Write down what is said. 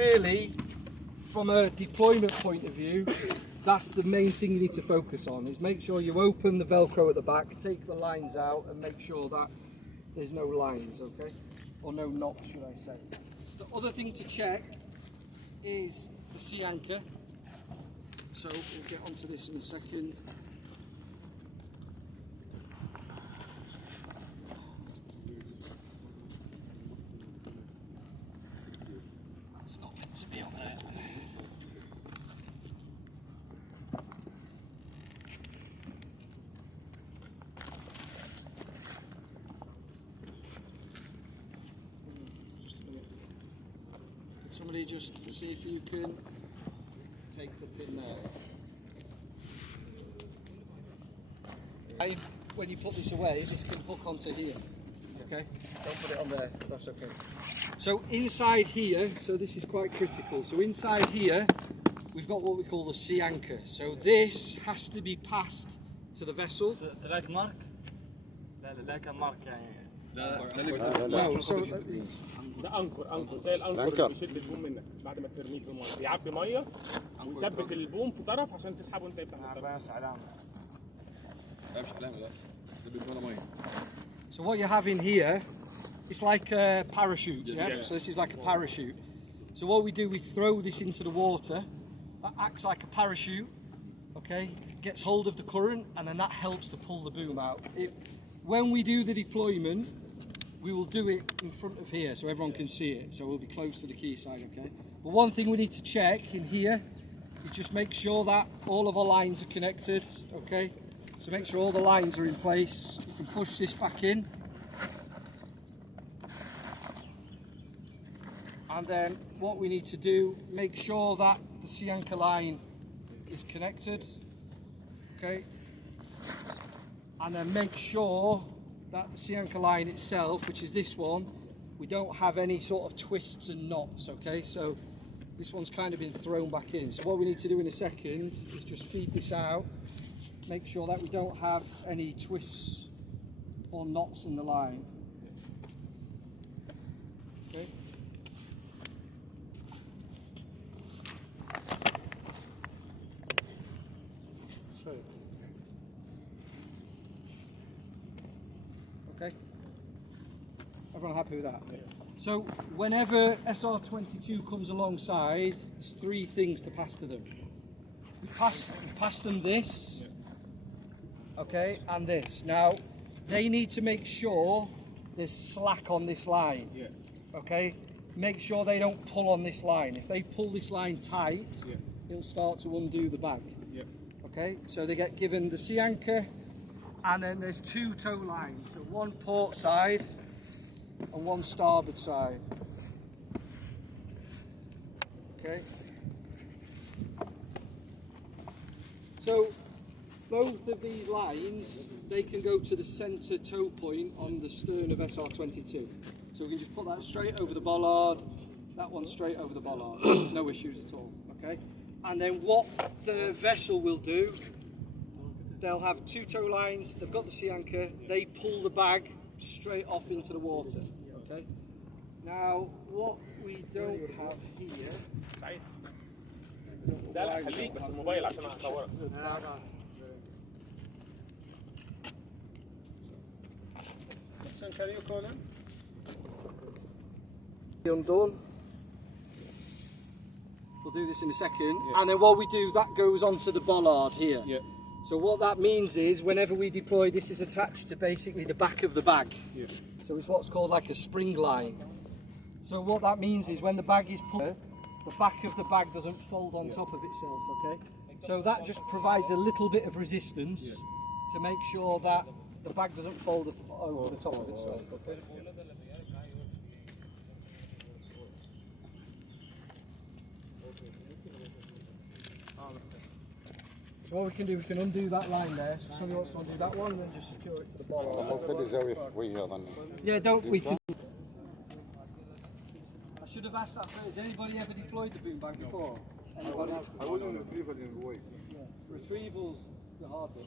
really, from a deployment point of view, that's the main thing you need to focus on, is make sure you open the Velcro at the back, take the lines out and make sure that there's no lines, okay? Or no knots, should I say. The other thing to check is the sea anchor. So we'll get onto this in a second. That's not meant to be on there. Somebody just see if you can take the pin there. When you put this away, this can hook onto here. Okay, don't put it on there, that's okay. So inside here, so this is quite critical. So inside here, we've got what we call the sea anchor. So this has to be passed to the vessel. طلعت مارك؟ لا كان مارك يعني. No, so ده انكر زي الانكر اللي بيشد البوم منك بعد ما ترميه في الميه، بيعبي ميه ويثبت البوم في طرف عشان تسحبه انت يفتح الطرف. مش علامه. لا مش علامه، لا ده بيبقى ميه. So what you have in here, it's like a parachute, yeah? So this is like a parachute. So what we do, we throw this into the water. That acts like a parachute, okay? Gets hold of the current, and then that helps to pull the boom out. When we do the deployment, we will do it in front of here so everyone can see it. So we'll be close to the quay side, okay? But one thing we need to check in here is just make sure that all of our lines are connected, okay? So make sure all the lines are in place. You can push this back in. And then what we need to do, make sure that the sea anchor line is connected, okay? And then make sure that the sea anchor line itself, which is this one, we don't have any sort of twists and knots, okay? So this one's kind of been thrown back in. So what we need to do in a second is just feed this out, make sure that we don't have any twists or knots in the line. Okay? Okay? Everyone happy with that? Yes. So whenever SR22 comes alongside, there's three things to pass to them. We pass them this, okay, and this. Now, they need to make sure there's slack on this line, okay? Make sure they don't pull on this line. If they pull this line tight, it'll start to undo the bag, okay? So they get given the sea anchor, and then there's two tow lines, so one port side and one starboard side, okay? So both of these lines, they can go to the centre tow point on the stern of SR22. So we can just put that straight over the bollard, that one straight over the bollard, no issues at all, okay? And then what the vessel will do, they'll have two tow lines, they've got the sea anchor, they pull the bag straight off into the water, okay? Now, what we don't have here... سعيد ده لا خليك بس الموبايل عشان اصورك. Can you call him? Undone. We'll do this in a second, and then what we do, that goes onto the bollard here. So what that means is, whenever we deploy, this is attached to basically the back of the bag. So it's what's called like a spring line. So what that means is, when the bag is pulled, the back of the bag doesn't fold on top of itself, okay? So that just provides a little bit of resistance to make sure that the bag doesn't fold over the top of itself, okay? So what we can do, we can undo that line there. So somebody wants to undo that one, and then just secure it to the bollard. Yeah, don't we can. I should have asked that first. Has anybody ever deployed the boom bag before? Anybody? I wasn't retrieval in voice. Retrieval's the hard bit.